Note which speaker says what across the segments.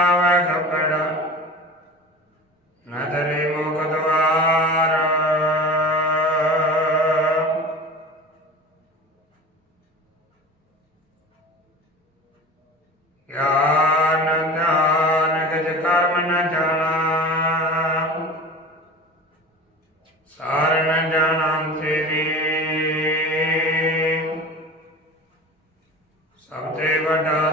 Speaker 1: ਕਰਮੇ ਆਵੇ ਕਪੜਾ ਨਦਰੇ ਮੁਖ ਦਵਾਰ ਗਿਆਨ ਧਿਆਨ ਕਿਛ ਕਰਮ ਨ ਜਾਣਾ ਸਾਰ ਨ ਜਾਣਾਂ ਤੇਰੀ ਸਭ ਤੇ ਵੱਡਾ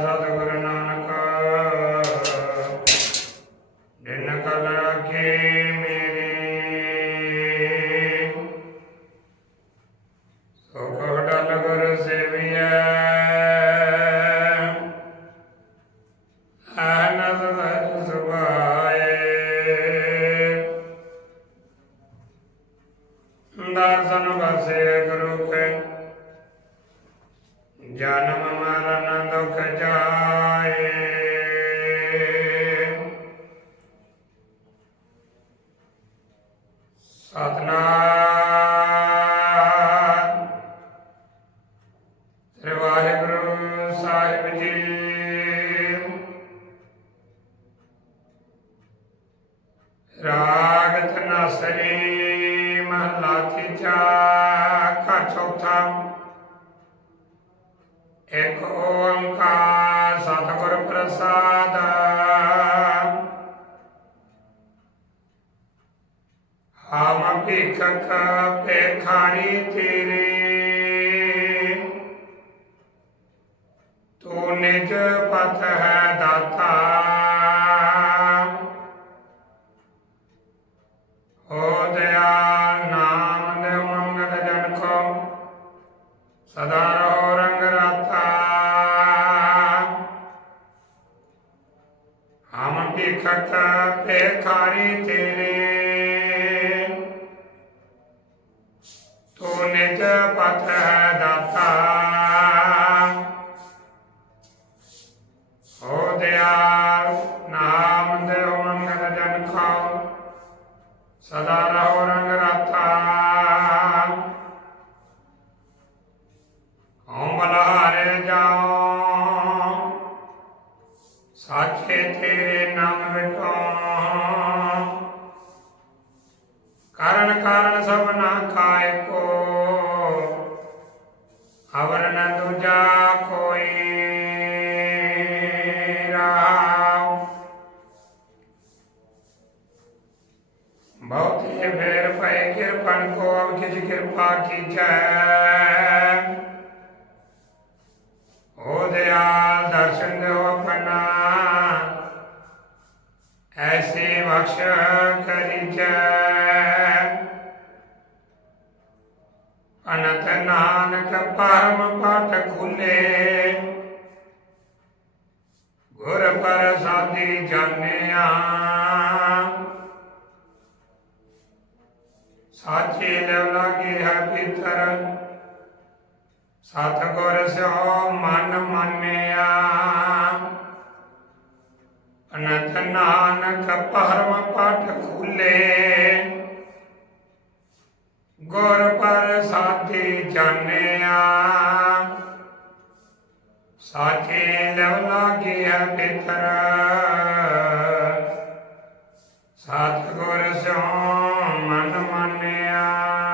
Speaker 1: ਦਰਸ਼ਨ ਵਸੇ ਗੁਰੂ ਕੇ ਜਨਮ ਮਰਨ ਦੁਖ ਜਾਏ। ਸਤਨਾਮ। ਸ੍ਰੀ ਵਾਹਿਗੁਰੂ ਸਾਹਿਬ ਜੀ। ਰਾਗ ਤਨਸਰੀ ਮਹਲਾ ਤੀਜਾ ਘਰ ਚੌਥਾ ਇਕ ਓੰਕਾਰ ਸਤਿਗੁਰ ਪ੍ਰਸਾਦ ਹਮ ਭਿਖਕ ਭੇਖਾਰੀ ਤੇਰੇ ਤੂੰ ਨਿਜ ਪਤ ਹੈ ਦਾਤਾ ਹੋ ਦਇਆਲ ਹਮ ਭਿਖਕ ਤੇਰੇ। ਤੂੰ ਨਿਜ ਪਤ ਹੈ ਦਾਤਾ। ਹੋ ਦਿਆਲ ਨਾਮ ਦੇ ਮੰਗਲ ਜਨ ਖਾਓ। ਸਦਾ ਦੂਜਾ ਕੋਈ ਰਾਮ। ਬਹੁਤੇ ਫੇਰ ਪਏ ਕਿਰਪਨ ਕੋ, ਅਬ ਕਿਛ ਕਿਰਪਾ ਕੀਜੈ। ਹੋ ਦਿਆਲ ਦਰਸ਼ਨ ਨਾਨਕ ਪਰਮ ਪਟ ਖੁੱਲੇ। ਗੁਰ ਪ੍ਰਸਾਦੀ ਜਾਣਿਆ। ਸਾਚੇ ਲਵ ਲਾਗੇ ਹੈ ਪਿਤਰ। ਸਤ ਗੁਰ ਸਿਓ ਮਨ ਮੰਨਿਆ। ਅਨੰਤ ਨਾਨਕ ਪਰਮ ਪਟ ਖੁੱਲੇ। ਗੁਰ ਪ੍ਰਸਾਦੀ ਜਾਣਿਆ। ਸਾਚੇ ਲਵ ਲਾਗੇ ਹੈ ਪਿਤਰ। ਸਤਿਗੁਰ ਸਿਓ ਮਨ ਮੰਨਿਆ।